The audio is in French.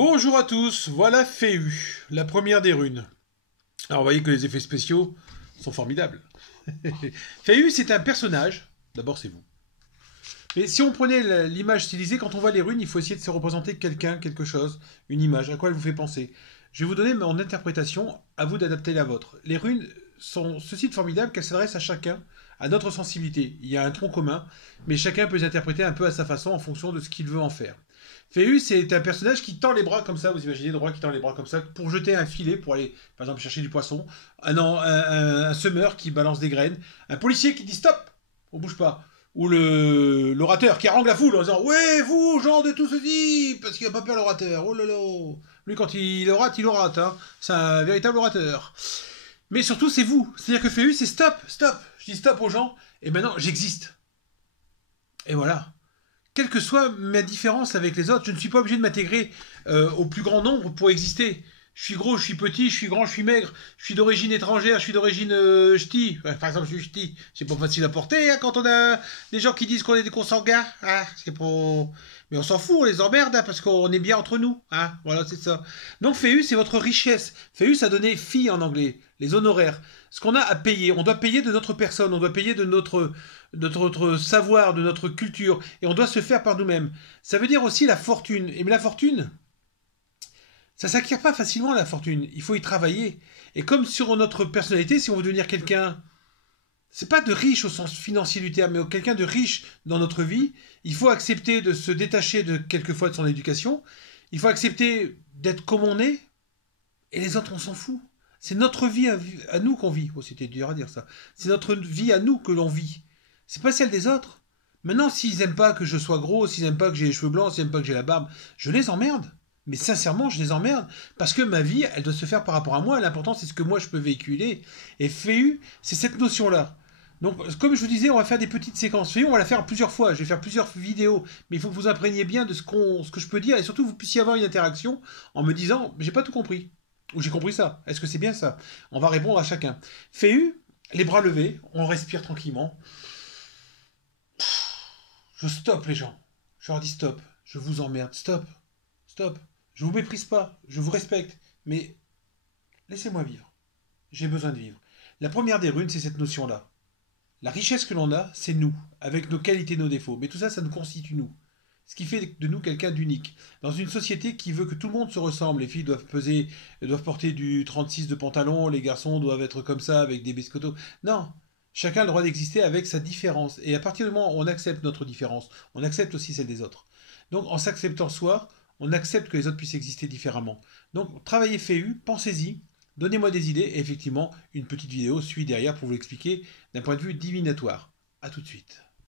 Bonjour à tous, voilà Féu, la première des runes. Alors vous voyez que les effets spéciaux sont formidables. Féu, c'est un personnage, d'abord c'est vous. Mais si on prenait l'image stylisée, quand on voit les runes, il faut essayer de se représenter quelqu'un, quelque chose, une image, à quoi elle vous fait penser. Je vais vous donner mon interprétation, à vous d'adapter la vôtre. Les runes sont ceci de formidable qu'elles s'adressent à chacun, à notre sensibilité. Il y a un tronc commun, mais chacun peut les interpréter un peu à sa façon en fonction de ce qu'il veut en faire. Féu, c'est un personnage qui tend les bras comme ça, vous imaginez, droit qui tend les bras comme ça, pour jeter un filet, pour aller, par exemple, chercher du poisson. Un semeur qui balance des graines. Un policier qui dit stop, on bouge pas. Ou l'orateur qui harangue la foule en disant ouais, vous, gens de tout ceci, parce qu'il n'a pas peur l'orateur. Oh là là. Lui, quand il orate, il orate. Hein. C'est un véritable orateur. Mais surtout, c'est vous. C'est-à-dire que Féu, c'est stop, stop. Je dis stop aux gens, et maintenant, j'existe. Et voilà. Quelle que soit ma différence avec les autres, je ne suis pas obligé de m'intégrer au plus grand nombre pour exister. Je suis gros, je suis petit, je suis grand, je suis maigre, je suis d'origine étrangère, je suis d'origine ch'ti. Par exemple, je suis ch'ti. C'est pas facile à porter hein, quand on a des gens qui disent qu'on est des consanguins. Ah, c'est pour... Mais on s'en fout, on les emmerde hein, parce qu'on est bien entre nous. Hein, voilà, c'est ça. Donc Féu, c'est votre richesse. Féu, ça donnait fille en anglais, les honoraires. Ce qu'on a à payer, on doit payer de notre personne, on doit payer de notre savoir, de notre culture, et on doit se faire par nous-mêmes. Ça veut dire aussi la fortune. Et mais la fortune, ça s'acquiert pas facilement la fortune. Il faut y travailler. Et comme sur notre personnalité, si on veut devenir quelqu'un, c'est pas de riche au sens financier du terme, mais quelqu'un de riche dans notre vie, il faut accepter de se détacher de quelquefois de son éducation. Il faut accepter d'être comme on est, et les autres, on s'en fout. C'est notre vie à nous qu'on vit. Oh, c'était dur à dire ça. C'est notre vie à nous que l'on vit. C'est pas celle des autres. Maintenant, s'ils aiment pas que je sois gros, s'ils aiment pas que j'ai les cheveux blancs, s'ils aiment pas que j'ai la barbe, je les emmerde. Mais sincèrement, je les emmerde. Parce que ma vie, elle doit se faire par rapport à moi. L'important, c'est ce que moi, je peux véhiculer. Et Féu, c'est cette notion-là. Donc, comme je vous disais, on va faire des petites séquences. Féu, on va la faire plusieurs fois. Je vais faire plusieurs vidéos. Mais il faut que vous imprégniez bien de ce que je peux dire. Et surtout, vous puissiez avoir une interaction en me disant, j'ai pas tout compris. Ou j'ai compris ça. Est-ce que c'est bien ça? On va répondre à chacun. Féu, les bras levés, on respire tranquillement. Je stoppe les gens. Je leur dis stop. Je vous emmerde. Stop. Stop. Je vous méprise pas. Je vous respecte. Mais laissez-moi vivre. J'ai besoin de vivre. La première des runes, c'est cette notion-là. La richesse que l'on a, c'est nous, avec nos qualités, nos défauts. Mais tout ça, ça nous constitue nous. Ce qui fait de nous quelqu'un d'unique. Dans une société qui veut que tout le monde se ressemble, les filles doivent porter du 36 de pantalon, les garçons doivent être comme ça, avec des biscottos. Non, chacun a le droit d'exister avec sa différence. Et à partir du moment où on accepte notre différence, on accepte aussi celle des autres. Donc en s'acceptant soi, on accepte que les autres puissent exister différemment. Donc travaillez Féu, pensez-y, donnez-moi des idées, et effectivement, une petite vidéo suit derrière pour vous l'expliquer d'un point de vue divinatoire. A tout de suite.